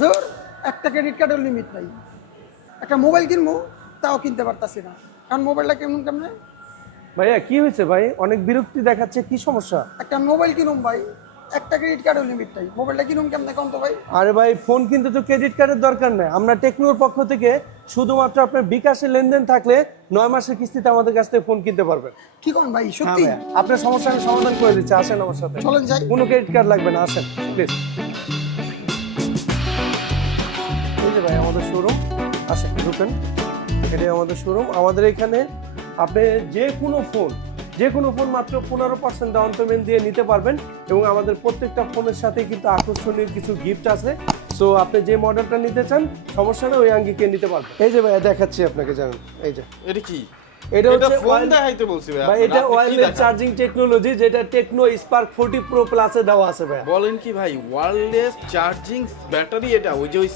ধর একটা ক্রেডিট কার্ডের লিমিট নাই। একটা মোবাইল কিনবো তাও কিনতে পারতাছি না। কারণ মোবাইলটা কেমন কেমনে? ভাইয়া কি হয়েছে ভাই? অনেক বিরক্তি দেখাচ্ছে কি সমস্যা? একটা মোবাইল কিনুম ভাই একটা ক্রেডিট কার্ডের লিমিট নাই। মোবাইলটা কিনুম কেমনে কম তো ভাই? আরে ভাই ফোন কিনতে তো ক্রেডিট কার্ডের দরকার নেই। আমরা টেকনোর পক্ষ থেকে শুধুমাত্র আপনার বিকাশে লেনদেন থাকলে নয় মাসের কিস্তিতে আমাদের কাছ থেকে ফোন কিনতে পারবেন। কি কোন ভাই হ্যাঁ সত্যি আপনার সমস্যা আমি সমাধান করে দিচ্ছি। আসেন আমার সাথে। চলেন যাই। কোনো ক্রেডিট কার্ড লাগবে না। আসেন প্লিজ ঢুকেন। এটাই আমাদের শোরুম আমাদের এখানে আপনি যে কোনো ফোন যে কোনো ফোন মাত্র পনেরো পার্সেন্ট ডাউন পেমেন্ট দিয়ে নিতে পারবেন এবং আমাদের প্রত্যেকটা ফোনের সাথে কিন্তু আকর্ষণীয় কিছু গিফট আছে। সো আপনি যে মডেলটা নিতে চান সমস্যা নেই ওই আঙ্গিকে নিতে পারবেন। এই যে ভাই দেখাচ্ছি আপনাকে জানেন। এই যে। এটা কি? এটা হচ্ছে ফোন দেখাইতে বলছি ভাই এটা ওয়্যারলেস চার্জিং টেকনোলজি যেটা টেকনো স্পার্ক ফোর্টি প্রো প্লাসে দেওয়া আছে ভাই। বলেন কি ভাই ওয়্যারলেস চার্জিং ব্যাটারি এটা ওই যে ওই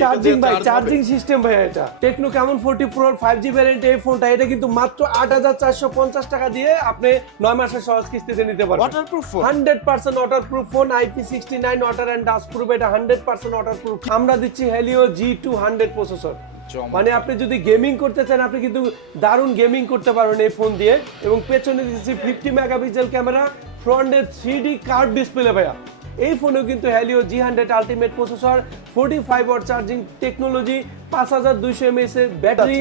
চার্জিং ভাই চার্জিং সিস্টেম ভাই এটা। Tecno Camon forty pro five G variant এই ফোনটা এটা কিন্তু মাত্র আট হাজার চারশো পঞ্চাশ টাকা দিয়ে আপনি নয় মাসের সহজ কিস্তিতে নিতে পারবেন। Waterproof phone hundred percent water proof phone IP sixty nine water and dust proof এটা হান্ড্রেড পার্সেন্ট ওয়াটার প্রুফ আমরা দিচ্ছি Helio G two hundred processor মানে আপনি যদি গেমিং করতে চান আপনি কিন্তু দারুণ গেমিং করতে পারবেন এই ফোন দিয়ে। এবং পেছনে দিচ্ছি ফিফটি মেগাপিক্সেল ক্যামেরা ফ্রন্টে থ্রি ডি কার্ড ডিসপ্লে ভাইয়া। এই ফোনেও কিন্তু Helio G hundred ultimate processor forty five watt charging technology পাঁচ হাজার দুইশো এমএস এর ব্যাটারি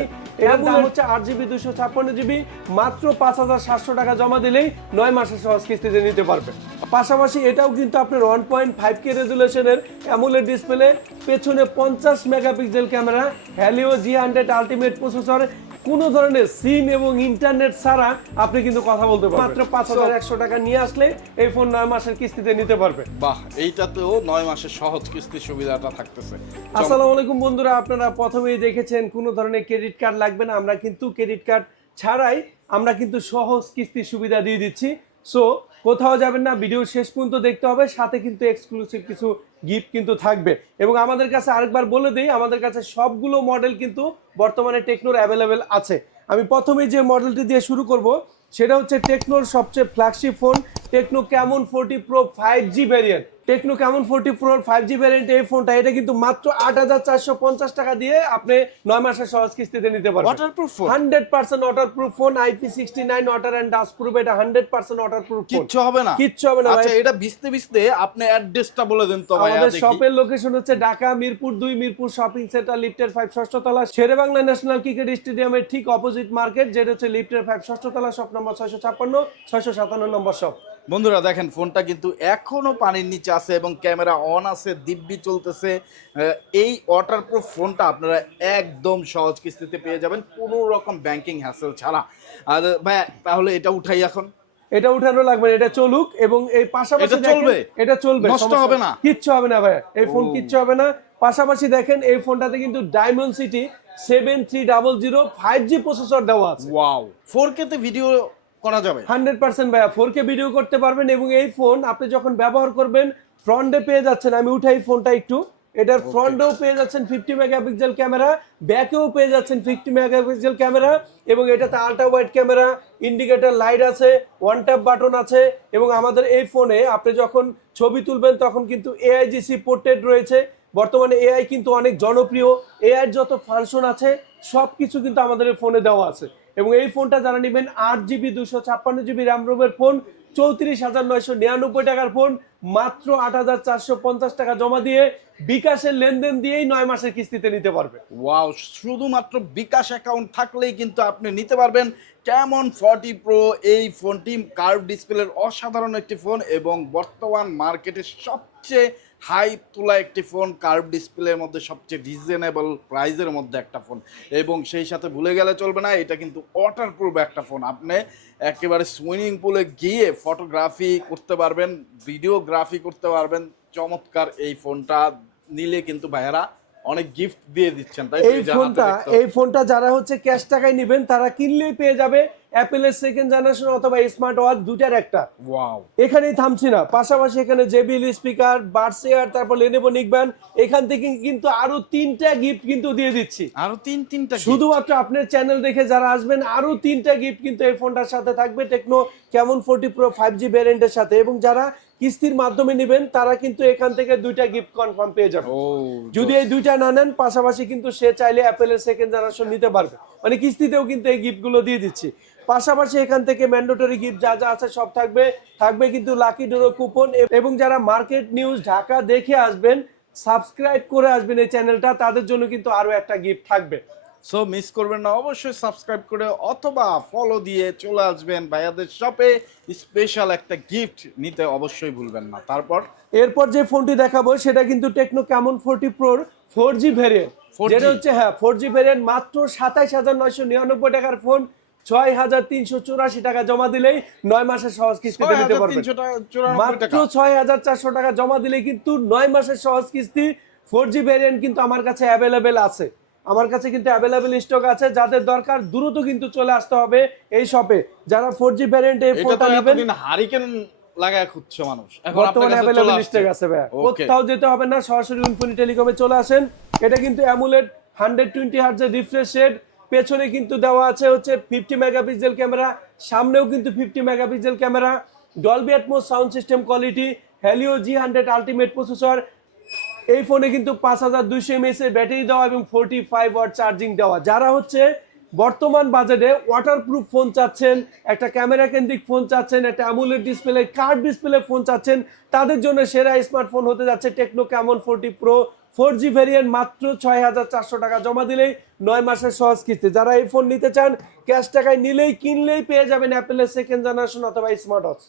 এর দাম হচ্ছে আট জিবি দুশো ছাপ্পান্ন জিবি মাত্র পাঁচ হাজার সাতশো টাকা জমা দিলেই নয় মাসের সহজ কিস্তিতে নিতে পারবে পাশাপাশি এটাও কিন্তু আপনার ওয়ান পয়েন্ট ফাইভ কে রেজুলেশনের অ্যামুলেট ডিসপ্লে পেছনে পঞ্চাশ megapixel camera Helio G hundred ultimate processor কোনো ধরনের সিম এবং ইন্টারনেট ছাড়া আপনি কিন্তু কথা বলতে পারবেন। মাত্র পাঁচ হাজার একশো টাকা নিয়ে আসলে এই ফোন নয় মাসের কিস্তিতে নিতে পারবে। বাহ এইটাতেও নয় মাসের সহজ কিস্তির সুবিধাটা থাকতেছে। আসসালামু আলাইকুম বন্ধুরা আপনারা প্রথমেই দেখেছেন কোনো ধরনের ক্রেডিট কার্ড লাগবে না আমরা কিন্তু ক্রেডিট কার্ড ছাড়াই আমরা কিন্তু সহজ কিস্তির সুবিধা দিয়ে দিচ্ছি। সো কোথাও যাবেন না, ভিডিও শেষ পর্যন্ত দেখতে হবে, সাথে কিন্তু এক্সক্লুসিভ কিছু গিফট কিন্তু থাকবে। এবং আমাদের কাছে আরেকবার বলে দিই, আমাদের কাছে সবগুলো মডেল কিন্তু বর্তমানে টেকনোর অ্যাভেলেবেল আছে। আমি প্রথমে যে মডেলটি দিয়ে শুরু করব, সেটা হচ্ছে টেকনোর সবচেয়ে flagship phone Tecno Camon forty pro five G variant Tecno Camon forty pro five G variant এই ফোনটা এটা কিন্তু মাত্র আট হাজার চারশো পঞ্চাশ টাকা দিয়ে আপনি নয় মাসের সহজ কিস্তিতে নিতে পারবেন। Waterproof phone hundred percent water proof phone IP sixty nine water and dust proof এটা হান্ড্রেড পার্সেন্ট ওয়াটার প্রুফ কিচ্ছু হবে না? কিচ্ছু হবে না আচ্ছা এটা ভিজতে ভিজতে আপনি অ্যাড্রেসটা বলে দেন তো ভাই আমাদের শপের লোকেশন হচ্ছে ঢাকা মিরপুর দুই মিরপুর শপিং সেন্টার লিফটের ফাইভ ষষ্ঠতলা শেরে বাংলা ন্যাশনাল ক্রিকেট স্টেডিয়ামের ঠিক অপোজিট মার্কেট যেটা হচ্ছে লিফটের ফাইভ ষষ্ঠতলা শপ নম্বর ছয়শো ছাপ্পান্ন ছয়শো সাতান্ন নম্বর শপ বন্ধুরা দেখেন ফোনটা কিন্তু এখনও পানির নিচে আছে এবং ক্যামেরা অন আছে দিব্যি চলতেছে। এই ওয়াটারপ্রুফ ফোনটা আপনারা একদম সহজ কিস্তিতে পেয়ে যাবেন কোনো রকম ব্যাংকিং হ্যাসেল ছাড়া। আর ভাই তাহলে এটা উঠাই এখন। এটা উঠানো লাগবে এটা চলুক এবং এই পাশাপাশি এটা চলবে? এটা চলবে নষ্ট হবে না? কিচ্ছু হবে না ভাই এই ফোন কিচ্ছু হবে না। পাশাপাশি দেখেন এই ফোনটাতে কিন্তু Dimensity seven three double zero five G processor দেওয়া আছে। ওয়াও ফোর তে ভিডিও করা যাবে। হান্ড্রেড পার্সেন্ট ভাইয়া ফোর কে ভিডিও করতে পারবেন এবং এই ফোন আপনি যখন ব্যবহার করবেন ফ্রন্টে পেয়ে যাচ্ছেন আমি উঠাই ফোনটা একটু। এটার ফ্রন্টেও পেয়ে যাচ্ছেন ফিফটি মেগাপিক্সেল ক্যামেরা ব্যাকেও পেয়ে যাচ্ছেন ফিফটি মেগাপিক্সেল ক্যামেরা এবং এটাতে ultra wide camera indicator light আছে ওয়ান ট্যাপ বাটন আছে এবং আমাদের এই ফোনে আপনি যখন ছবি তুলবেন তখন কিন্তু এআইজিসি পোর্ট্রেট রয়েছে। বর্তমানে এআই কিন্তু অনেক জনপ্রিয়। এআই যত ফাংশন আছে সব কিছু কিন্তু আমাদের এই ফোনে দেওয়া আছে। এবং এই ফোনটা যারা নেবেন আট জিবি, দুশো ছাপ্পান্ন জিবি র্যাম রোমের ফোন, চৌত্রিশ হাজার নয়শো নিরানব্বই টাকার ফোন, মাত্র আট হাজার চারশো পঞ্চাশ টাকা জমা দিয়ে বিকাশের লেনদেন দিয়েই নয় মাসের কিস্তিতে নিতে পারবে। ওয়াও, শুধুমাত্র বিকাশ অ্যাকাউন্ট থাকলেই কিন্তু আপনি নিতে পারবেন কেমন ফর্টি প্রো এই ফোনটি, কার্ভ ডিসপ্লের অসাধারণ একটি ফোন এবং বর্তমান মার্কেটের সবচেয়ে হাই তোলা একটি ফোন কার্ভ ডিসপ্লের মধ্যে সবচেয়ে রিজনেবল প্রাইজের মধ্যে একটা ফোন। এবং সেই সাথে ভুলে গেলে চলবে না এটা কিন্তু ওয়াটার প্রুফ একটা ফোন। আপনি একেবারে সুইমিং পুলে গিয়ে ফটোগ্রাফি করতে পারবেন ভিডিওগ্রাফি করতে পারবেন চমৎকার এই ফোনটা নিলে কিন্তু ভাইয়ারা অনেক গিফট দিয়ে দিচ্ছেন তাই? এই ফোনটা এই ফোনটা যারা হচ্ছে ক্যাশ টাকায় নেবেন তারা কিনলেই পেয়ে যাবে। অ্যাপেলের সেকেন্ড জেনারেশন অথবা স্মার্ট ওয়াচ দুটার একটা। ওয়াও এখানেই থামছি না। পাশাপাশি এখানে জেবিএল স্পিকার এয়ার তারপর লেনেভো নিকব্যান এখান থেকে কিন্তু আরও তিনটা গিফট কিন্তু দিয়ে দিচ্ছি। আরও তিন তিনটা শুধুমাত্র আপনার চ্যানেল দেখে যারা আসবেন আরও তিনটা গিফট কিন্তু এই ফোনটার সাথে থাকবে। Tecno Camon forty pro five G ভ্যারিয়েন্টের সাথে। এবং যারা কিস্তির মাধ্যমে নেবেন তারা কিন্তু এখান থেকে দুইটা গিফট কনফার্ম পেয়ে যাবে। যদি এই দুইটা না নেন পাশাপাশি কিন্তু সে চাইলে অ্যাপেলের সেকেন্ড জেনারেশন নিতে পারবে। মানে কিস্তিতেও কিন্তু এই গিফটগুলো দিয়ে দিচ্ছি। পাশাপাশি এখান থেকে ম্যান্ডেটরি গিফট যা যা আছে সব থাকবে। থাকবে কিন্তু লাকি ডোরো কুপন এবং যারা মার্কেট নিউজ ঢাকা দেখে আসবেন সাবস্ক্রাইব করে আসবেন এই চ্যানেলটা তাদের জন্য কিন্তু আরও একটা গিফট থাকবে। সো মিস করবেন না অবশ্যই সাবস্ক্রাইব করে অথবা ফলো দিয়ে চলে আসবেন ভাইয়াদের শপে স্পেশাল একটা গিফট নিতে অবশ্যই ভুলবেন না। তারপর? এরপর যে ফোনটি দেখাবো সেটা কিন্তু টেকনো ক্যামন ফোরটি প্রোর ফোর জি ভ্যারিয়েন্ট যেটা হচ্ছে হ্যাঁ ফোর জি ভ্যারিয়েন্ট মাত্র সাতাইশ হাজার নয়শো নিরানব্বই টাকার ফোন ছয় হাজার তিনশো চুরাশি টাকা জমা দিলেই নয় মাসের সহজ কিস্তিতে নিতে পারবেন। মাত্র ছয় হাজার চারশো টাকা জমা দিলে কিন্তু নয় মাসের সহজ কিস্তি ফোর জি ভ্যারিয়েন্ট কিন্তু আমার কাছে অ্যাভেলেবেল আছে। আমার কাছে কিন্তু অ্যাভেলেবেল স্টক আছে। যাদের দরকার দ্রুত কিন্তু চলে আসতে হবে এই শপে যারা ফোর জি ভ্যারিয়েন্ট এই ফোনটা নেবেন হারিকেন লাগায় খুঁজছে মানুষ। বর্তমানে অ্যাভেলেবল স্টক আছে ভাই কোথাও যেতে হবে না সরাসরি ইনফিনি টেলিকমে চলে আসেন। এটা কিন্তু অ্যামুলেট হান্ড্রেড টোয়েন্টি হার্জের রিফ্রেশ রেট পেছনে কিন্তু দেওয়া আছে হচ্ছে ফিফটি মেগাপিক্সেল ক্যামেরা সামনেও কিন্তু fifty megapixel camera Dolby Atmos sound system quality Helio G hundred ultimate processor এই ফোনে কিন্তু পাঁচ হাজার দুইশো এমএস এর ব্যাটারি দেওয়া এবং ফোরটি ফাইভ ওয়াট চার্জিং দেওয়া। যারা হচ্ছে বর্তমান বাজেটে ওয়াটারপ্রুফ ফোন চাচ্ছেন, একটা ক্যামেরা কেন্দ্রিক ফোন চাচ্ছেন, একটা AMOLED display card display phone চাচ্ছেন, তাদের জন্য সেরা স্মার্টফোন হতে যাচ্ছে Tecno Camon forty pro four G variant মাত্র ছয় হাজার চারশো টাকা জমা দিলেই নয় মাসের সহজ কিস্তি। যারা এই ফোন নিতে চান ক্যাশ টাকায় নিলেই কিনলেই পেয়ে যাবেন অ্যাপেলের সেকেন্ড জেনারেশন অথবা স্মার্ট ওয়াচ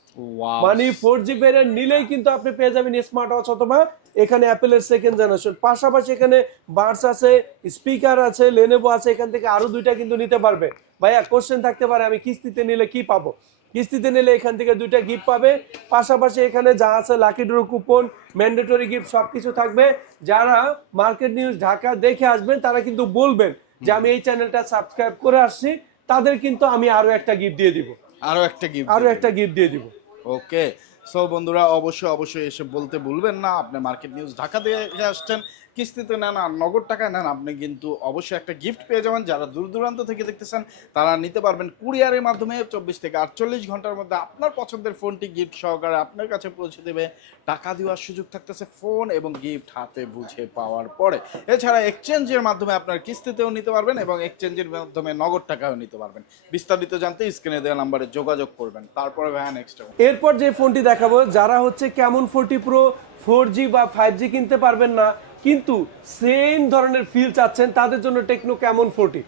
মানে ফোর জি ভ্যারিয়েন্ট নিলেই কিন্তু আপনি পেয়ে যাবেন স্মার্ট ওয়াচ অথবা এখানে অ্যাপেলের সেকেন্ড জেনারেশন পাশাপাশি এখানে বার্স আছে স্পিকার আছে লেনেভো আছে এখান থেকে আরও দুইটা কিন্তু নিতে পারবে। ভাইয়া কোশ্চেন থাকতে পারে আমি কিস্তিতে নিলে কি পাবো? কিস্তিতে নিলে এখান থেকে দুইটা গিফট পাবে। পাশাপাশি এখানে যা আছে lucky draw coupon mandatory gift সবকিছু থাকবে। যারা মার্কেট নিউজ ঢাকা দেখে আসবেন তারা কিন্তু বলবেন যে আমি এই চ্যানেলটা সাবস্ক্রাইব করে আসছি। তাদের কিন্তু আমি আরও একটা গিফট দিয়ে দিব। আরও একটা গিফট আরও একটা গিফট দিয়ে দিব। ওকে সো বন্ধুরা অবশ্যই অবশ্যই এসে বলতে ভুলবেন না। আপনি মার্কেট নিউজ ঢাকা থেকে আসছেন। কিস্তিতে নেন আর নগদ টাকায় নেন, আপনি কিন্তু অবশ্যই একটা গিফট পেয়ে যাবেন। যারা দূর দূরান্ত থেকে দেখতেছেন, তারা নিতে পারবেন কুরিয়ারের মাধ্যমে চব্বিশ থেকে আটচল্লিশ ঘণ্টার মধ্যে আপনার পছন্দের ফোনটি গিফট সহকারে আপনার কাছে পৌঁছে দেবে। টাকা দেওয়ার সুযোগ থাকতেছে ফোন এবং গিফট হাতে বুঝে পাওয়ার পরে। এছাড়া এক্সচেঞ্জের মাধ্যমে আপনার কিস্তিতেও নিতে পারবেন এবং এক্সচেঞ্জের মাধ্যমে নগদ টাকাও নিতে পারবেন। বিস্তারিত জানতে স্ক্রিনে দেওয়া নাম্বারে যোগাযোগ করবেন। তারপরে ভাইয়া নেক্সট এরপর যে ফোনটি দেখাবো, যারা হচ্ছে কেমন ফোরটি প্রো ফোর জি বা ফাইভ জি কিনতে পারবেন না কিন্তু সেম ধরনের ফিল চাচ্ছেন তাদের জন্য টেকনো কেমন ফোরটি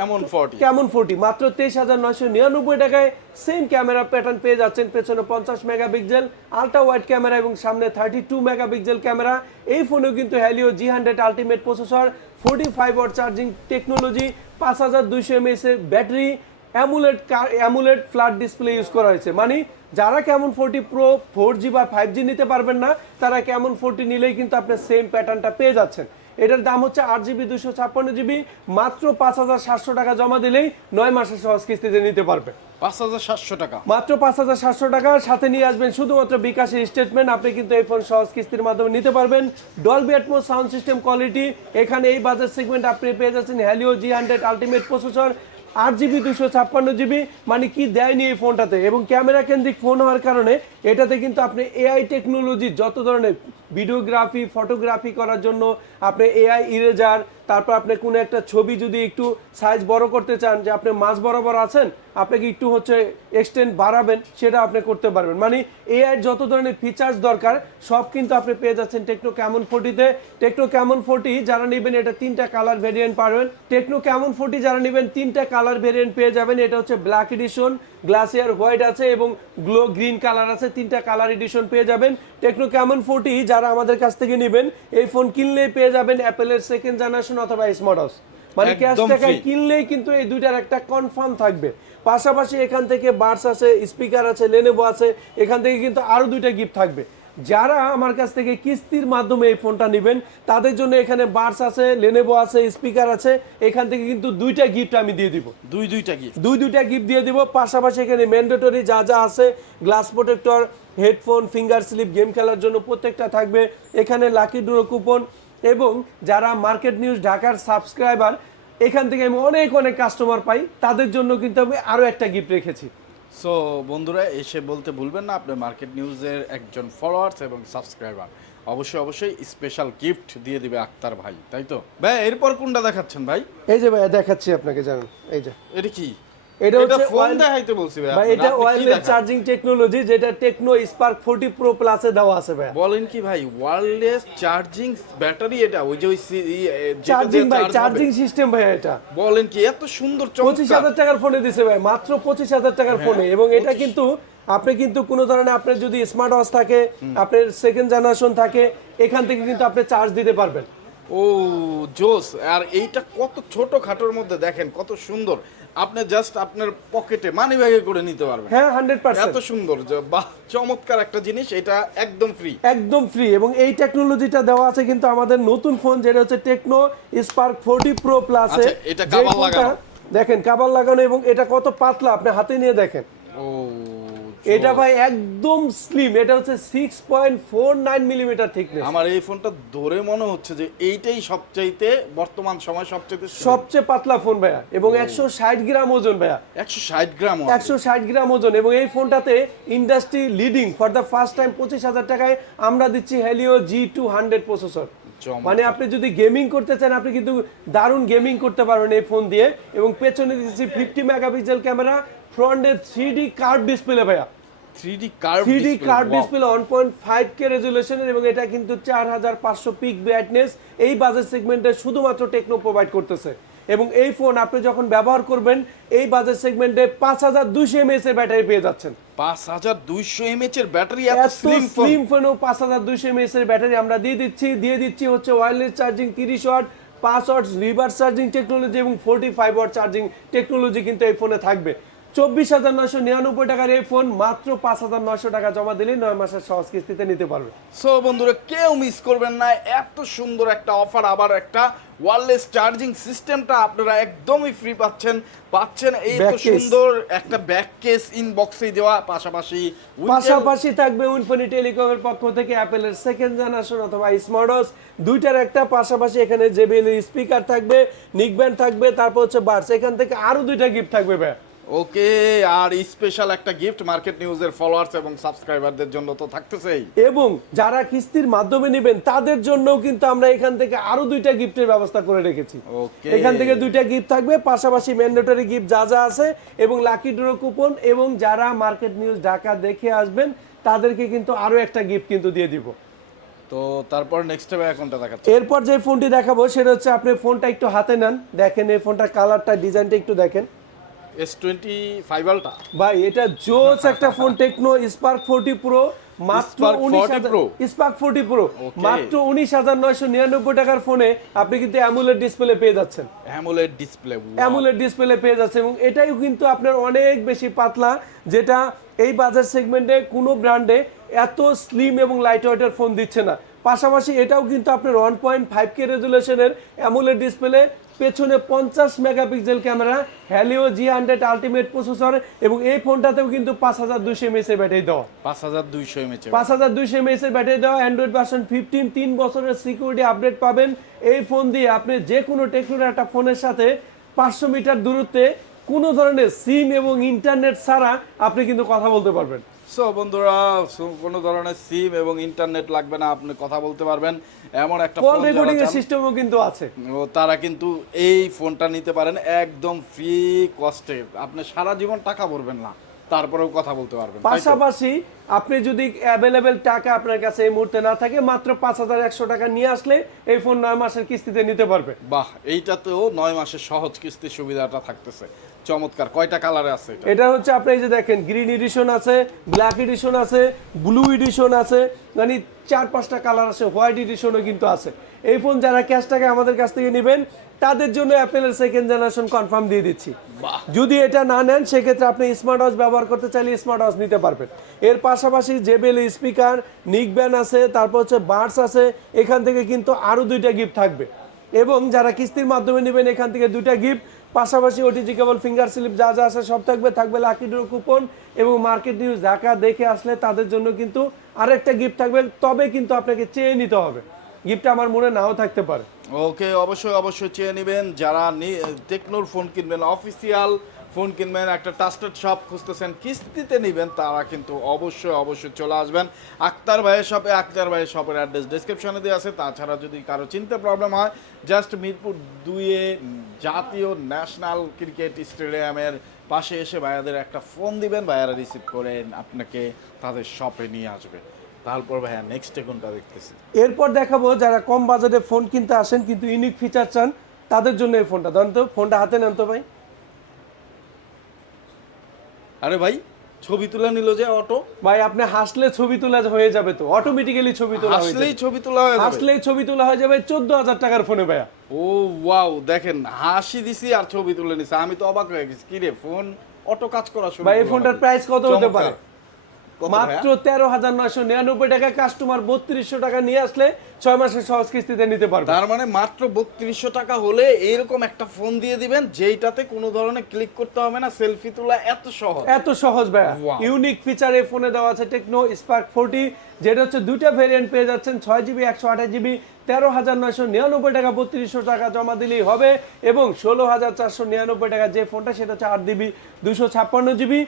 Camon 40 কেমন ফোরটি মাত্র তেইশ হাজার নয়শো নিরানব্বই টাকায় সেম ক্যামেরা প্যাটার্ন পেয়ে যাচ্ছেন পেছনে পঞ্চাশ মেগাপিক্সেল আলট্রা ওয়াইড ক্যামেরা এবং সামনে থার্টি টু মেগাপিক্সেল ক্যামেরা এই ফোনেও কিন্তু Helio G hundred ultimate processor forty five watt charging technology পাঁচ হাজার দুইশো এমএস এর battery AMOLED AMOLED flat display use করা হয়েছে। মানে যারা কেমন ফোরটি প্রো ফোর জি বা ফাইভ জি নিতে পারবেন না তারা কেমন ফোরটি নিলেই কিন্তু আপনি সেম প্যাটার্নটা পেয়ে যাচ্ছেন। এটার দাম হচ্ছে আট জিবি দুশো ছাপ্পান্ন জিবি মাত্র পাঁচ হাজার সাতশো টাকা জমা দিলেই নয় মাসের সহজ কিস্তিতে নিতে পারবে পাঁচ হাজার সাতশো টাকা। মাত্র পাঁচ হাজার সাতশো টাকা সাথে নিয়ে আসবেন শুধুমাত্র বিকাশের স্টেটমেন্ট আপনি কিন্তু এই ফোন সহজ কিস্তির মাধ্যমে নিতে পারবেন। Dolby Atmos sound system quality এখানে এই বাজার সেগমেন্ট আপনি পেয়ে যাচ্ছেন Helio G hundred ultimate processor আট জিবি, দুশো ছাপ্পান্ন জিবি মানে কি দেয়নি এই ফোনটাতে? এবং ক্যামেরা কেন্দ্রিক ফোন হওয়ার কারণে এটাতে কিন্তু আপনি এআই টেকনোলজি, যত ধরনের ভিডিওগ্রাফি, ফটোগ্রাফি করার জন্য আপনি এআই ইরেজার, তারপর আপনি কোনো একটা ছবি যদি একটু সাইজ বড় করতে চান, যে আপনি মাছ বরাবর আছেন আপনাকে একটু হচ্ছে এক্সটেন্ড বাড়াবেন সেটা আপনি করতে পারবেন। মানে এআই যত ধরনের ফিচার্স দরকার সব কিন্তু আপনি পেয়ে যাচ্ছেন টেকনো ক্যামন ফোর্টিতে টেকনো ক্যামন ফোর্টি যারা নেবেন এটা তিনটা কালার ভেরিয়েন্ট পাবেন। টেকনো ক্যামন ফোর্টি যারা নেবেন তিনটা কালার ভেরিয়েন্ট পেয়ে যাবেন। এটা হচ্ছে ব্ল্যাক এডিশন গ্লাসিয়ার হোয়াইট আছে এবং গ্লো গ্রিন কালার আছে তিনটা কালার এডিশন পেয়ে যাবেন। টেকনো ক্যামন ফোর্টি যারা আমাদের কাছ থেকে নেবেন এই ফোন কিনলেই পেয়ে যাবেন অ্যাপেলের সেকেন্ড জেনারেশন অথবা স্মার্ট হাউস মানে ক্যাশ টাকায় কিনলেই কিন্তু এই দুইটার একটা কনফার্ম থাকবে। পাশাপাশি এখান থেকে বার্স আছে স্পিকার আছে লেনেভো আছে এখান থেকে কিন্তু আরও দুইটা গিফট থাকবে। যারা আমার কাছ থেকে কিস্তির মাধ্যমে এই ফোনটা নেবেন তাদের জন্য এখানে বার্স আছে লেনেভো আছে স্পিকার আছে এখান থেকে কিন্তু দুইটা গিফট আমি দিয়ে দিব। দুই দুইটা গিফট দুই দুইটা গিফট দিয়ে দিব পাশাপাশি এখানে ম্যান্ডেটরি যা যা আছে glass protector headphone finger slip game খেলার জন্য প্রত্যেকটা থাকবে। এখানে লাকি ডুরো কুপন এবং যারা মার্কেট নিউজ ঢাকার সাবস্ক্রাইবার এখান থেকে আমি অনেক অনেক কাস্টমার পাই। তাদের জন্য কিন্তু আমি আরও একটা গিফট রেখেছি। সো বন্ধুরা এসে বলতে ভুলবেন না আপনি মার্কেট নিউজের একজন ফলোয়ার্স এবং সাবস্ক্রাইবার অবশ্যই অবশ্যই স্পেশাল গিফট দিয়ে দিবে আক্তার ভাই তাই তো? ভাই এরপর কোনটা দেখাচ্ছেন ভাই? এই যে ভাই দেখাচ্ছি আপনাকে জানেন। এই যে। এটা কি? এটা হচ্ছে ফোন দেখাইতে বলছি ভাই এটা ওয়্যারলেস চার্জিং টেকনোলজি যেটা টেকনো স্পার্ক 40 প্রো প্লাসে দেওয়া আছে ভাই বলেন কি ভাই ওয়্যারলেস চার্জিং ব্যাটারি এটা ওই যে ওই চার্জিং ভাই চার্জিং সিস্টেম ভাই এটা। বলেন কি এত সুন্দর পঁচিশ চমৎকার হাজার টাকার ফোনে দিছে ভাই মাত্র পঁচিশ হাজার টাকার ফোনে এবং এটা কিন্তু আপনি কিন্তু কোনো ধরনের আপনার যদি স্মার্ট ওয়াচ থাকে আপনার সেকেন্ড জেনারেশন থাকে এখান থেকে কিন্তু আপনি চার্জ দিতে পারবেন। ও জোস আর এইটা কত ছোট খাটোর মধ্যে দেখেন কত সুন্দর। আপনি জাস্ট আপনার পকেটে মানি ব্যাগে করে নিতে পারবেন। হ্যাঁ হান্ড্রেড পার্সেন্ট এত সুন্দর বাহ চমৎকার একটা জিনিস এটা একদম ফ্রি একদম ফ্রি এবং এই টেকনোলজিটা দেওয়া আছে কিন্তু আমাদের নতুন ফোন যেটা হচ্ছে Tecno Spark forty pro plus এটা কাভার লাগানো। দেখেন কাবার লাগানো এবং এটা কত পাতলা আপনি হাতে নিয়ে দেখেন। ও এটা ভাই একদম স্লিম এটা হচ্ছে six point four nine millimetre thickness আমার এই ফোনটা ধরে মনে হচ্ছে যে এইটাই সবচাইতে বর্তমান সময় সবচাইতে সবচেয়ে পাতলা ফোন ভাইয়া এবং একশো ষাট গ্রাম ওজন ভাইয়া। একশো ষাট গ্রাম একশো ষাট গ্রাম ওজন এবং এই ফোনটাতে industry leading for the first time পঁচিশ হাজার টাকায় আমরা দিচ্ছি Helio G two hundred processor চমৎকার। মানে আপনি যদি গেমিং করতে চান আপনি কিন্তু দারুণ গেমিং করতে পারবেন এই ফোন দিয়ে এবং পেছনে দিচ্ছি ফিফটি মেগাপিক্সেল ক্যামেরা ফ্রন্টে থ্রি ডি কার্ভ ডিসপ্লে ভাইয়া। থ্রি ডি কার্ভ ডিসপ্লে এবং এটা কিন্তু চার হাজার পাঁচশো পিক ব্রাইটনেস এই বাজেট সেগমেন্টে শুধুমাত্র টেকনো প্রোভাইড করতেছে। এবং এই ফোন আপনি যখন ব্যবহার করবেন এই বাজেট সেগমেন্টে পাঁচ হাজার দুইশো এমএস এর ব্যাটারি পেয়ে যাচ্ছেন। পাঁচ হাজার দুইশো এমএচ এর ব্যাটারি স্লিম ফোনও পাঁচ হাজার দুইশো এমএস এর ব্যাটারি আমরা দিয়ে দিচ্ছি। দিয়ে দিচ্ছি হচ্ছে ওয়্যারলেস চার্জিং তিরিশ ওয়াট পাঁচ ওয়াট রিভার্স চার্জিং টেকনোলজি এবং forty five watt charging technology কিন্তু এই ফোনে থাকবে। চব্বিশ হাজার নয়শো নিরানব্বই টাকার এই ফোন মাত্র পাঁচ হাজার নয়শো টাকা জমা দিলে নয় মাসের সহজ কিস্তিতে নিতে পারবে। সো বন্ধুরা কেউ মিস করবেন না। এত সুন্দর একটা অফার আবার একটা ওয়্যারলেস চার্জিং সিস্টেমটা আপনারা একদমই ফ্রি পাচ্ছেন। পাচ্ছেন এই তো সুন্দর একটা ব্যাক কেস ইনবক্সে দেওয়া পাশাপাশি পাশাপাশি থাকবে ইনফিনি টেলিকমের পক্ষ থেকে অ্যাপেলের সেকেন্ড জেনারেশন অথবা স্মার্টস দুইটার একটা পাশাপাশি এখানে জেবিএল স্পিকার থাকবে নিকব্যান্ড থাকবে তারপর হচ্ছে বার্স এখান থেকে আরও দুইটা গিফট থাকবে ভাই। ওকে আর স্পেশাল একটা গিফট মার্কেট নিউজের ফলোয়ার্স এবং সাবস্ক্রাইবারদের জন্য তো থাকতেছেই। এবং যারা কিস্তির মাধ্যমে নেবেন তাদের জন্যও কিন্তু আমরা এখান থেকে আরও দুইটা গিফটের ব্যবস্থা করে রেখেছি। ওকে। এখান থেকে দুইটা গিফট থাকবে পাশাপাশি ম্যান্ডেটরি গিফট যা যা আছে এবং লাকি ড্র কুপন এবং যারা মার্কেট নিউজ ঢাকা দেখে আসবেন তাদেরকে কিন্তু আরও একটা গিফট কিন্তু দিয়ে দিব। তো তারপর নেক্সট স্টেপে কোনটা দেখাচ্ছে এরপর যে ফোনটি দেখাবো সেটা হচ্ছে আপনি ফোনটা একটু হাতে নেন। দেখেন এই ফোনটার কালারটা ডিজাইনটা একটু দেখেন। এস টোয়েন্টি ফাইভ আলটা ভাই এটা জোস একটা phone Tecno Spark forty pro মাত্র Spark উনিশ 40 Pro? স্পার্ক ফোরটি প্রো মাত্র টাকার ফোনে আপনি কিন্তু ডিসপ্লে পেয়ে যাচ্ছেন। অ্যামোলেড ডিসপ্লে অ্যামুলেট ডিসপ্লে পেয়ে যাচ্ছে এবং এটাই কিন্তু আপনার অনেক বেশি পাতলা যেটা এই বাজার সেগমেন্টে কোনো ব্র্যান্ডে এত স্লিম এবং লাইট ওয়েটের ফোন দিচ্ছে না। পাশাপাশি এটাও কিন্তু আপনার ওয়ান পয়েন্ট ফাইভ কে রেজুলেশনের অ্যামুলেট ডিসপ্লে পেছনে পঞ্চাশ megapixel camera Helio G hundred ultimate processor এবং এই ফোনটাতেও কিন্তু পাঁচ হাজার দুশো এমএস এর ব্যাটারি দেওয়া। পাঁচ হাজার দুইশো এমএচ পাঁচ হাজার দুইশো এমএস এর ব্যাটারি দেওয়া অ্যান্ড্রয়েড ভার্সন ফিফটিন তিন বছরের সিকিউরিটি আপডেট পাবেন। এই ফোন দিয়ে আপনি যে কোনো টেকনোর একটা ফোনের সাথে পাঁচশো মিটার দূরত্বে কোনো ধরনের সিম এবং ইন্টারনেট ছাড়া আপনি কিন্তু কথা বলতে পারবেন। সো বন্ধুরা কোনো ধরনের সিম এবং ইন্টারনেট লাগবে না আপনি কথা বলতে পারবেন। এমন একটা কল রেকর্ডিং এর সিস্টেমও কিন্তু আছে। ও তারা কিন্তু এই ফোনটা নিতে পারেন একদম ফ্রি কস্টে আপনি সারা জীবন টাকা ভরবেন না তারপরেও কথা বলতে পারবেন পাশাপাশি আপনি যদি অ্যাভেলেবেল টাকা আপনার কাছে এই মুহূর্তে না থাকে মাত্র পাঁচ হাজার একশো টাকা নিয়ে আসলে এই ফোন নয় মাসের কিস্তিতে নিতে পারবে। বাহ এইটাতেও নয় মাসের সহজ কিস্তির সুবিধাটা থাকতেছে। চমৎকার। কয়টা কালারে আছে এটা? হচ্ছে আপনি এই যে দেখেন গ্রিন এডিশন আছে ব্ল্যাক এডিশন আছে ব্লু এডিশন আছে মানে চার পাঁচটা কালার আছে হোয়াইট এডিশনও কিন্তু আছে। এই ফোন যারা ক্যাশ টাকা আমাদের কাছ থেকে নেবেন তাদের জন্য অ্যাপেলের সেকেন্ড জেনারেশন কনফার্ম দিয়ে দিচ্ছি। যদি এটা না নেন সেক্ষেত্রে আপনি স্মার্ট ওয়াচ ব্যবহার করতে চাইলে স্মার্ট ওয়াচ নিতে পারবেন। এর পাশাপাশি জেবেল স্পিকার নিক ব্যান আছে তারপর হচ্ছে বার্ডস আছে এখান থেকে কিন্তু আরও দুইটা গিফট থাকবে। এবং যারা কিস্তির মাধ্যমে নেবেন এখান থেকে দুইটা গিফট পাশাপাশি ওটিজি কেবল ফিঙ্গার স্লিপ যা যা আছে সব থাকবে থাকবে লাকি ড্র কুপন এবং মার্কেট নিউজ ঢাকা দেখে আসলে তাদের জন্য কিন্তু আরেকটা গিফট থাকবে, তবে কিন্তু আপনাকে চেয়ে নিতে হবে। গিফটটা আমার মনে নাও থাকতে পারে। ওকে অবশ্যই অবশ্যই চেয়ে নেবেন। যারা টেকনোর ফোন কিনবেন অফিসিয়াল ফোন কিনবেন, একটা ট্রাস্টেড শপ খুঁজতেছেন, কিস্তিতে নেবেন, তারা কিন্তু অবশ্যই অবশ্যই চলে আসবেন। আক্তার ভাইয়ের শপে আক্তার ভাইয়ের শপের অ্যাড্রেস ডিসক্রিপশনে দেওয়া আছে। তাছাড়া যদি কারও চিনতে প্রবলেম হয় জাস্ট মিরপুর দুইয়ে জাতীয় ন্যাশনাল ক্রিকেট স্টেডিয়ামের পাশে এসে ভাইয়াদের একটা ফোন দিবেন, ভাইয়ারা রিসিভ করে আপনাকে তাদের শপে নিয়ে আসবে। তারপর ভাইয়া নেক্সটে কোনটা দেখতেছি? এরপর দেখাবো যারা কম বাজেটে ফোন কিনতে আসেন, কিন্তু ইউনিক ফিচার চান, তাদের জন্য এই ফোনটা ধরেন তো ফোনটা হাতে নেন তো ভাই। আরে ভাই ছবি তুলে নিল যে অটো। ভাই আপনি হাসলে ছবি তোলা হয়ে যাবে তো। অটোমেটিক্যালি ছবি তোলা হয়ে আসলেই যাবে। ছবি তোলা হয়ে যাবে। হাসলেই ছবি তোলা হয়ে যাবে চোদ্দ হাজার টাকার ফোনে ভাইয়া। ও ওয়াও দেখেন হাসি দিছি আর ছবি তুলে নিছে। আমি তো অবাক হয়ে গেছি। কি রে ফোন অটো কাজ করা শুরু ভাই এই ফোনটার প্রাইস কত হতে পারে? মাত্র তেরো হাজার নয়শো নিরানব্বই টাকা কাস্টমার বত্রিশশো টাকা নিয়ে আসলে ছয় মাসের সহজ কিস্তিতে নিতে পারবে। তার মানে মাত্র বত্রিশশো টাকা হলে এরকম একটা ফোন দিয়ে দিবেন যেইটাতে কোনো ধরনের ক্লিক করতে হবে না সেলফি তোলা এত সহজ। এত সহজ ভাইয়া। ইউনিক ফিচার এই ফোনে দেওয়া আছে টেকনো স্পার্ক ফোরটি যেটা হচ্ছে দুইটা ভেরিয়েন্ট পেয়ে যাচ্ছেন ছয় জিবি একশো আঠাশ জিবি তেরো হাজার নয়শো নিরানব্বই টাকা বত্রিশশো টাকা জমা দিলেই হবে এবং ষোলো হাজার চারশো নিরানব্বই টাকা যে ফোনটা সেটা হচ্ছে আট জিবি দুশো ছাপ্পান্ন জিবি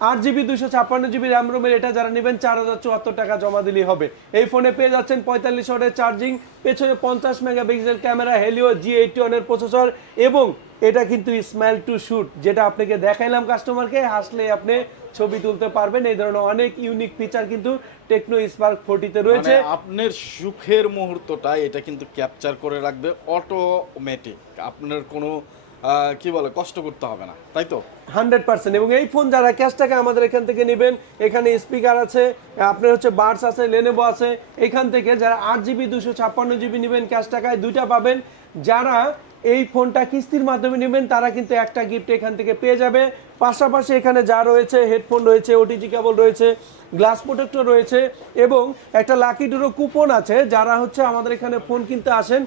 আট জিবি দুশো ছাপ্পান্ন জিবি র্যাম রোমের এটা যারা নেবেন, চার হাজার চুয়াত্তর টাকা জমা দিলেই হবে। এই ফোনে পেয়ে যাচ্ছেন পঁয়তাল্লিশ ওয়াটের চার্জিং পেছনে পঞ্চাশ megapixel camera Helio G eighty ওয়ানের প্রসেসর এবং এটা কিন্তু স্মাইল টু শুট যেটা আপনাকে দেখাইলাম কাস্টমারকে হাসলে আপনি ছবি তুলতে পারবেন। এই ধরনের অনেক ইউনিক ফিচার কিন্তু টেকনো স্পার্ক ফোর্টিতে রয়েছে। মানে আপনার সুখের মুহূর্তটা এটা কিন্তু ক্যাপচার করে রাখবে অটোমেটিক আপনার কোনো কি বলে, কষ্ট করতে হবে না, তাই তো? Hundred percent. এবং এই ফোন যারা ক্যাশ টাকা আমাদের এখান থেকে নেবেন, এখানে স্পিকার আছে, আপনার হচ্ছে বার্স আছে লেনেভো আছে, এখান থেকে যারা আট জিবি, দুশো ছাপ্পান্ন জিবি নেবেন ক্যাশ টাকায়, দুইটা পাবেন। যারা এই ফোনটা কিস্তির মাধ্যমে নেবেন, তারা কিন্তু একটা গিফট এখান থেকে পেয়ে যাবে। পাশাপাশি এখানে যা রয়েছে, হেডফোন রয়েছে ওটিজি কেবল রয়েছে গ্লাস প্রোটেক্টর রয়েছে, এবং একটা লাকি ডুরো কুপন আছে, যারা হচ্ছে আমাদের এখানে ফোন কিনতে আসেন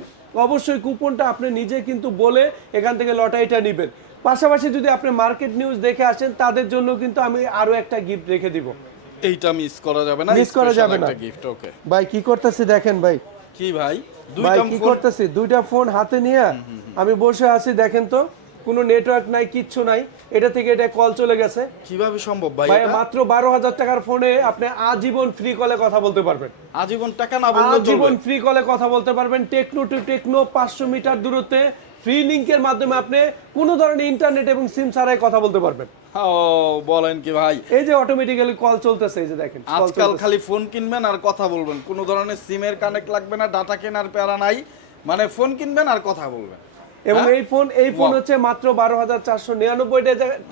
অবশ্যই কুপনটা আপনি নিজে কিন্তু বলে এখান থেকে লটারিটা নেবেন। পাশাপাশি যদি আপনি মার্কেট নিউজ দেখে আসেন তাদের জন্য কিন্তু আমি আরও একটা গিফট রেখে দিব। এইটা মিস করা যাবে না মিস করা যাবে না। গিফট ওকে ভাই কি করতেছি দেখেন ভাই। কি ভাই? দুইটা কি করতেছি? দুইটা ফোন হাতে নিয়ে আমি বসে আছি দেখেন তো। কোনো নেটওয়ার্ক নাই কিচ্ছু নাই। এটা থেকে এটা কল চলে গেছে। কীভাবে সম্ভব ভাই মাত্র বারো হাজার টাকার ফোনে আপনি আজীবন ফ্রি কলে কথা বলতে পারবেন। আজীবন টাকা না বললেও আজীবন ফ্রি কলে কথা বলতে পারবেন। টেকনো টু টেকনো পাঁচশো মিটার দূরত্বে ফ্রি লিংকের মাধ্যমে আপনি কোনো ধরনের ইন্টারনেট এবং সিম ছাড়াই কথা বলতে পারবেন। ও বলেন কি ভাই। এই যে অটোমেটিক্যালি কল চলতেছে এই যে দেখেন আজকাল খালি ফোন কিনবেন আর কথা বলবেন। কোনো ধরনের সিমের কানেক্ট লাগবে না ডাটা কেনার প্যারা নাই। মানে ফোন কিনবেন আর কথা বলবেন। এবং হ্যাঁ? এই ফোন এই ফোন হচ্ছে মাত্র বারো হাজার চারশো নিরানব্বই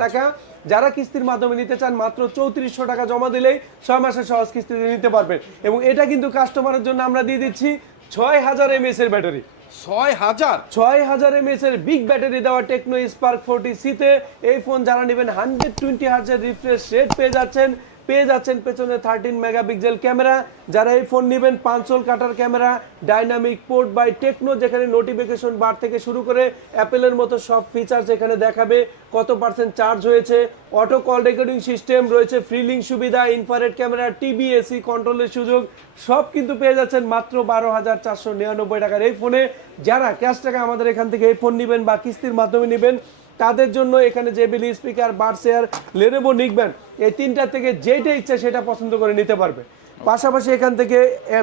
টাকা যারা কিস্তির মাধ্যমে নিতে চান মাত্র চৌত্রিশশো টাকা জমা দিলেই ছয় মাসের সহজ কিস্তিতে নিতে পারবেন। এবং এটা কিন্তু কাস্টমারের জন্য আমরা দিয়ে দিচ্ছি ছয় হাজার এমএস এর ব্যাটারি ছয় হাজার? ছয় হাজার এমএস এর বিগ ব্যাটারি দেওয়া টেকনো স্পার্ক ফোরটি সিতে এই ফোন যারা নেবেন হান্ড্রেড টোয়েন্টি হার্জের রিফ্রেশ রেট পেয়ে যাচ্ছেন। পেয়ে যাচ্ছেন পেছনে থার্টিন মেগাপিক্সেল ক্যামেরা। যারা এই ফোন নেবেন, punch hole cutter camera dynamic port by Tecno যেখানে নোটিফিকেশন বার থেকে শুরু করে অ্যাপেলের মতো সব ফিচার্স এখানে দেখাবে। কত পার্সেন্ট চার্জ হয়েছে? অটো কল রেকর্ডিং সিস্টেম রয়েছে ফ্রিলিং সুবিধা ইনফারেট ক্যামেরা টিভি এসি কন্ট্রোলের সুযোগ, সব কিন্তু পেয়ে যাচ্ছেন মাত্র বারো হাজার চারশো নিরানব্বই টাকার এই ফোনে যারা ক্যাশ টাকা আমাদের এখান থেকে এই ফোন নেবেন বা কিস্তির মাধ্যমে নেবেন তাদের জন্য এখানে জেবিলি স্পিকার বার্সেয়ার লেনেবো নিকবেন এই তিনটা থেকে যেটা ইচ্ছা সেটা পছন্দ করে নিতে পারবে। পাশাপাশি এখান থেকে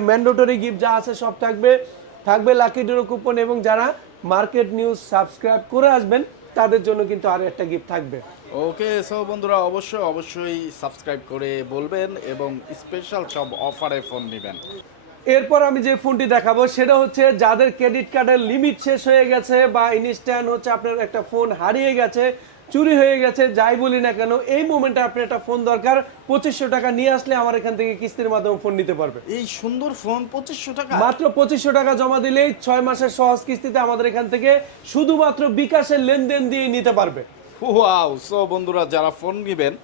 ম্যান্ডেটরি গিফট যা আছে সব থাকবে। থাকবে লাকি ডোরো কুপন এবং যারা মার্কেট নিউজ সাবস্ক্রাইব করে আসবেন, তাদের জন্য কিন্তু আরও একটা গিফট থাকবে। ওকে, সো বন্ধুরা, অবশ্যই অবশ্যই সাবস্ক্রাইব করে বলবেন এবং স্পেশাল সব অফারে ফোন নেবেন এরপর আমি যে ফোনটি দেখাবো সেটা হচ্ছে যাদের ক্রেডিট কার্ডের লিমিট শেষ হয়ে গেছে বা ইনস্ট্যান্ট হচ্ছে আপনার একটা ফোন হারিয়ে গেছে চুরি হয়ে গেছে যাই বলি না কেন এই মোমেন্টে আপনার একটা ফোন দরকার। পঁচিশশো টাকা নিয়ে আসলে আমার এখান থেকে কিস্তির মাধ্যমে ফোন নিতে পারবে। এই সুন্দর ফোন পঁচিশশো টাকা? মাত্র পঁচিশশো টাকা জমা দিলেই ছয় মাসের সহজ কিস্তিতে আমাদের এখান থেকে শুধুমাত্র বিকাশের লেনদেন দিয়ে নিতে পারবে। ওয়াও সো বন্ধুরা যারা ফোন নেবেন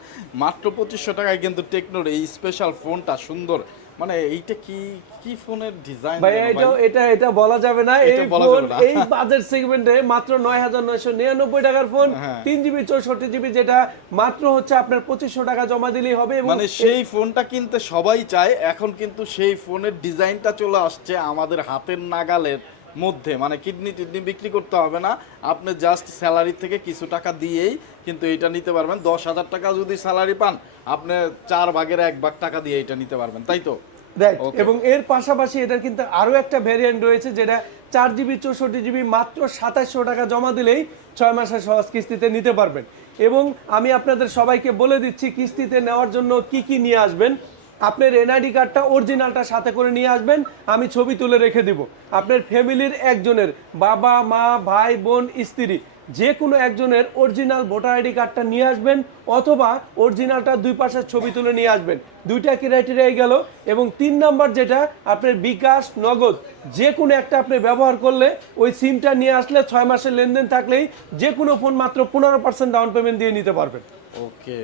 মাত্র পঁচিশশো টাকায় কিন্তু টেকনোর এই স্পেশাল ফোনটা সুন্দর। মানে এইটা কি কি ফোনের ডিজাইন ভাই এটা এটা এটা বলা যাবে না। এই ফোন এই বাজেট সেগমেন্টে মাত্র নয় হাজার নয়শো নিরানব্বই টাকার ফোন। হ্যাঁ। তিন জিবি চৌষট্টি জিবি যেটা মাত্র হচ্ছে আপনার পঁচিশশো টাকা জমা দিলেই হবে মানে সেই ফোনটা কিনতে সবাই চায়। এখন কিন্তু সেই ফোনের ডিজাইনটা চলে আসছে আমাদের হাতের নাগালের। মধ্যে মানে কিডনি টিডনি বিক্রি করতে হবে না। আপনি জাস্ট স্যালারি থেকে কিছু টাকা দিয়েই কিন্তু এটা নিতে পারবেন। দশ হাজার টাকা যদি স্যালারি পান আপনি চার ভাগের এক ভাগ টাকা দিয়ে এটা নিতে পারবেন তাই তো? এবং এর পাশাপাশি এটার কিন্তু আরও একটা ভেরিয়েন্ট রয়েছে যেটা চার জিবি চৌষট্টি জিবি মাত্র সাতাশশো টাকা জমা দিলেই ছয় মাসের সহজ কিস্তিতে নিতে পারবেন। এবং আমি আপনাদের সবাইকে বলে দিচ্ছি কিস্তিতে নেওয়ার জন্য কি কি নিয়ে আসবেন? আপনার এনআইডি কার্ডটা অরিজিনালটা সাথে করে নিয়ে আসবেন, আমি ছবি তুলে রেখে দিব। আপনার ফ্যামিলির একজনের বাবা, মা, ভাই, বোন, স্ত্রী, যে কোনো একজনের অরিজিনাল ভোটার আইডি কার্ডটা নিয়ে আসবেন, অথবা অরিজিনালটা দুই পাশের ছবি তুলে নিয়ে আসবেন। দুইটা ক্রাইটেরিয়াই গেল, এবং তিন নাম্বার যেটা, আপনার বিকাশ, নগদ, যে কোনো একটা আপনি ব্যবহার করলে ওই সিমটা নিয়ে আসলে ছয় মাসের লেনদেন থাকলেই যে কোনো ফোন মাত্র পনেরো পার্সেন্ট ডাউন পেমেন্ট দিয়ে নিতে পারবেন। ওকে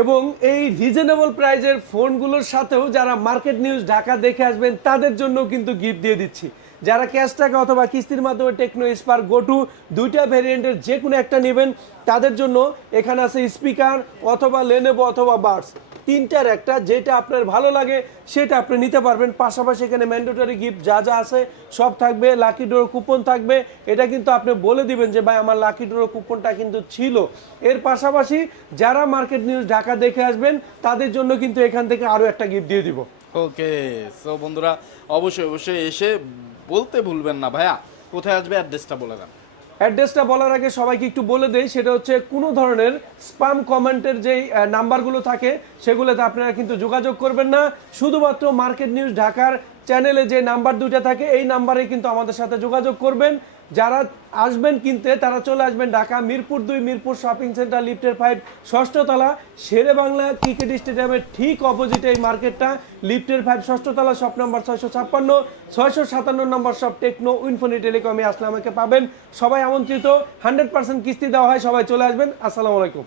এবং এই রিজনেবল প্রাইজের ফোনগুলোর সাথেও যারা মার্কেট নিউজ ঢাকা দেখে আসবেন, তাদের জন্য কিন্তু গিফট দিয়ে দিচ্ছি। যারা ক্যাশ টাকা অথবা কিস্তির মাধ্যমে টেকনো স্পার গোটু দুইটা ভ্যারিয়েন্টের যে কোনো একটা নেবেন, তাদের জন্য এখানে আছে স্পিকার অথবা লেনেবো অথবা বার্স তিনটার একটা, যেটা আপনার ভালো লাগে, সেটা আপনি নিতে পারবেন। পাশাপাশি এখানে ম্যান্ডেটরি গিফট যা যা আছে, সব থাকবে। লাকি ডোর কুপন থাকবে। এটা কিন্তু আপনি বলে দিবেন যে, ভাই, আমার লাকি ডোর কুপনটা কিন্তু ছিল। এর পাশাপাশি যারা মার্কেট নিউজ ঢাকা দেখে আসবেন, তাদের জন্য কিন্তু এখান থেকে আরও একটা গিফট দিয়ে দিব। ওকে, সো বন্ধুরা, অবশ্যই অবশ্যই এসে বলতে ভুলবেন না। ভাইয়া, কোথায় আসবে অ্যাড্রেসটা বলে দেন। অ্যাড্রেসটা বলার আগে সবাইকে একটু বলে দেই, সেটা হচ্ছে কোনো ধরনের স্পাম কমেন্টের যেই নাম্বারগুলো থাকে, সেগুলোতে আপনারা কিন্তু যোগাযোগ করবেন না। শুধুমাত্র মার্কেট নিউজ ঢাকার চ্যানেলে যে নাম্বার দুইটা থাকে, এই নাম্বারে কিন্তু আমাদের সাথে যোগাযোগ করবেন। যারা আসবেন কিনতে, তারা চলে আসবেন ঢাকা মিরপুর দুই, মিরপুর শপিং সেন্টার, লিফটের ফাইভ, ষষ্ঠতলা, শেরে বাংলা ক্রিকেট স্টেডিয়ামের ঠিক অপোজিটে এই মার্কেটটা, লিফটের ফাইভ, ষষ্ঠতলা, শপ নম্বর ছয়শো ছাপ্পান্ন, ছয়শো সাতান্ন নম্বর শপ টেকনো ইনফোনি টেলিকমে আসলে আমাকে পাবেন। সবাই আমন্ত্রিত, হান্ড্রেড পার্সেন্ট কিস্তি দেওয়া হয়, সবাই চলে আসবেন। আসসালামু আলাইকুম।